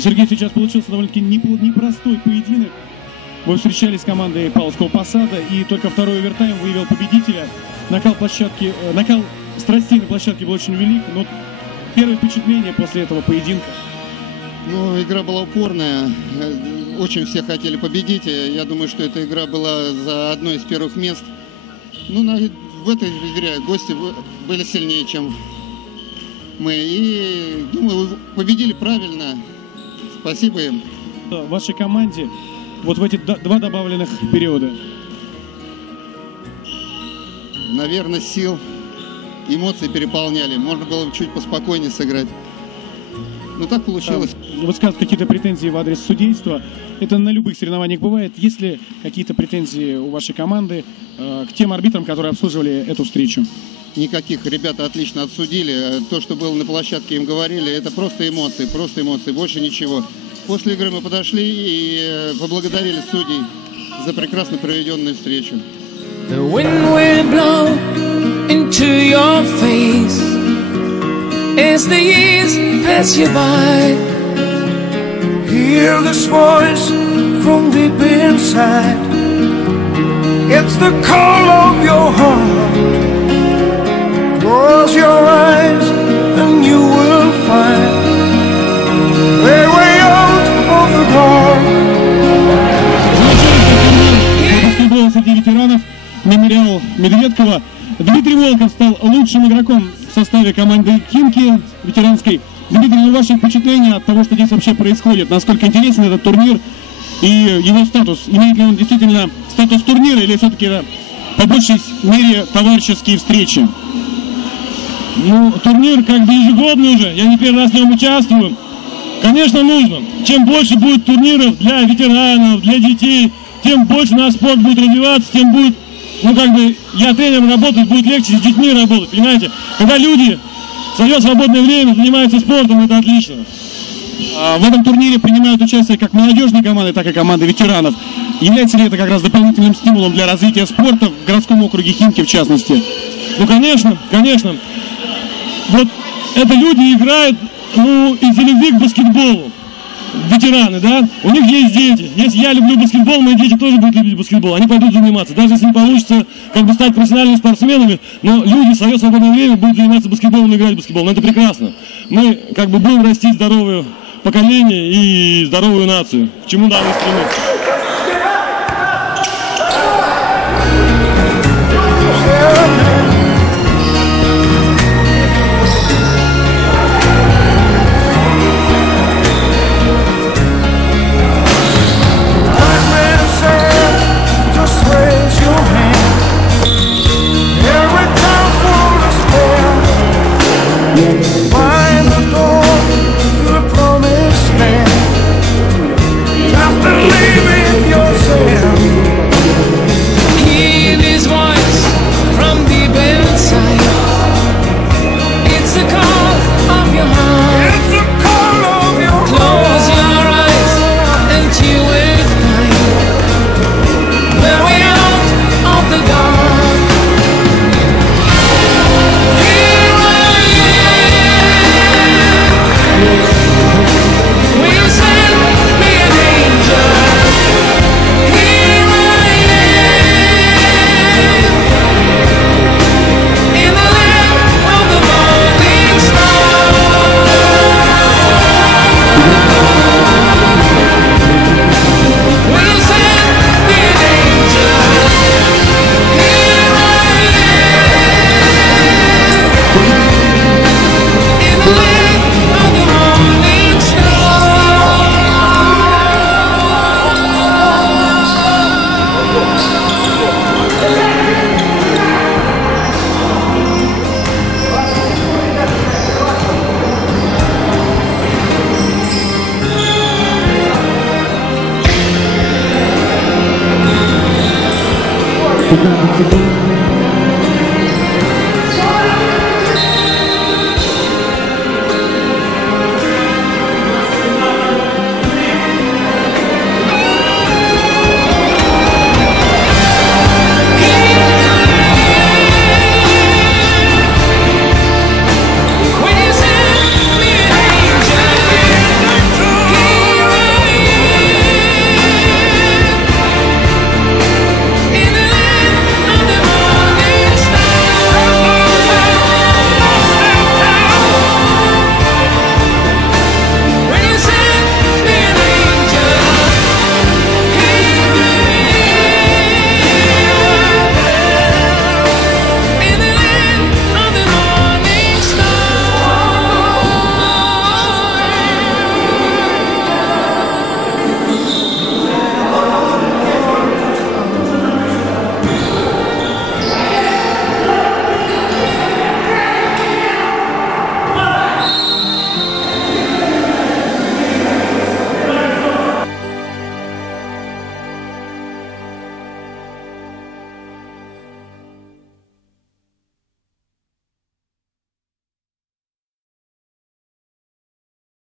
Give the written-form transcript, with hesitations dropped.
Сергей, сейчас получился довольно-таки непростой поединок. Вы встречались с командой Павловского Посада, и только второй овертайм выявил победителя. Накал страстей на площадке был очень велик, но первое впечатление после этого поединка? Ну, игра была упорная. Очень все хотели победить. Я думаю, что эта игра была за одно из первых мест. Ну, в этой игре гости были сильнее, чем мы. И, думаю, победили правильно. Спасибо им. Вашей команде вот в эти два добавленных периода? Наверное, сил, эмоции переполняли. Можно было чуть поспокойнее сыграть. Но так получилось. Высказывают какие-то претензии в адрес судейства. Это на любых соревнованиях бывает. Есть ли какие-то претензии у вашей команды к тем арбитрам, которые обслуживали эту встречу? Никаких. Ребята отлично отсудили. То, что было на площадке, им говорили, это просто эмоции, больше ничего. После игры мы подошли и поблагодарили судей за прекрасно проведенную встречу. The wind will blow into your face as the years pass you by. Hear this voice from deep inside. It's the call of your heart. Close your eyes and you will find a way out of the dark. Баскетбол среди ветеранов, мемориал Медведкова. Дмитрий Волков стал лучшим игроком в составе команды Химки ветеранской. Дмитрий, ну ваши впечатления от того, что здесь вообще происходит? Насколько интересен этот турнир и его статус? Имеет ли он действительно статус турнира или все-таки это по большей мере товарищеские встречи? Ну, турнир как бы ежегодный уже, я не первый раз в нем участвую. Конечно, нужно. Чем больше будет турниров для ветеранов, для детей, тем больше наш спорт будет развиваться, тем будет, ну как бы, я тренером работать, будет легче с детьми работать, понимаете? Когда люди в свое свободное время занимаются спортом, это отлично. В этом турнире принимают участие как молодежные команды, так и команды ветеранов. Является ли это как раз дополнительным стимулом для развития спорта в городском округе Химки в частности? Ну, конечно, конечно. Вот это люди играют, ну, из-за любви к баскетболу. Ветераны, да? У них есть дети. Если я люблю баскетбол, мои дети тоже будут любить баскетбол. Они пойдут заниматься. Даже если не получится как бы стать профессиональными спортсменами, но люди в свое свободное время будут заниматься баскетболом и играть в баскетбол. Но это прекрасно. Мы как бы будем расти здоровое поколение и здоровую нацию. К чему надо стремиться. Find the door to the promised land. Just believe in yourself. Hear this voice from deep inside. It's the call of your heart. It's the call of your heart. Close your eyes and you will find the way out of the dark. Thank you.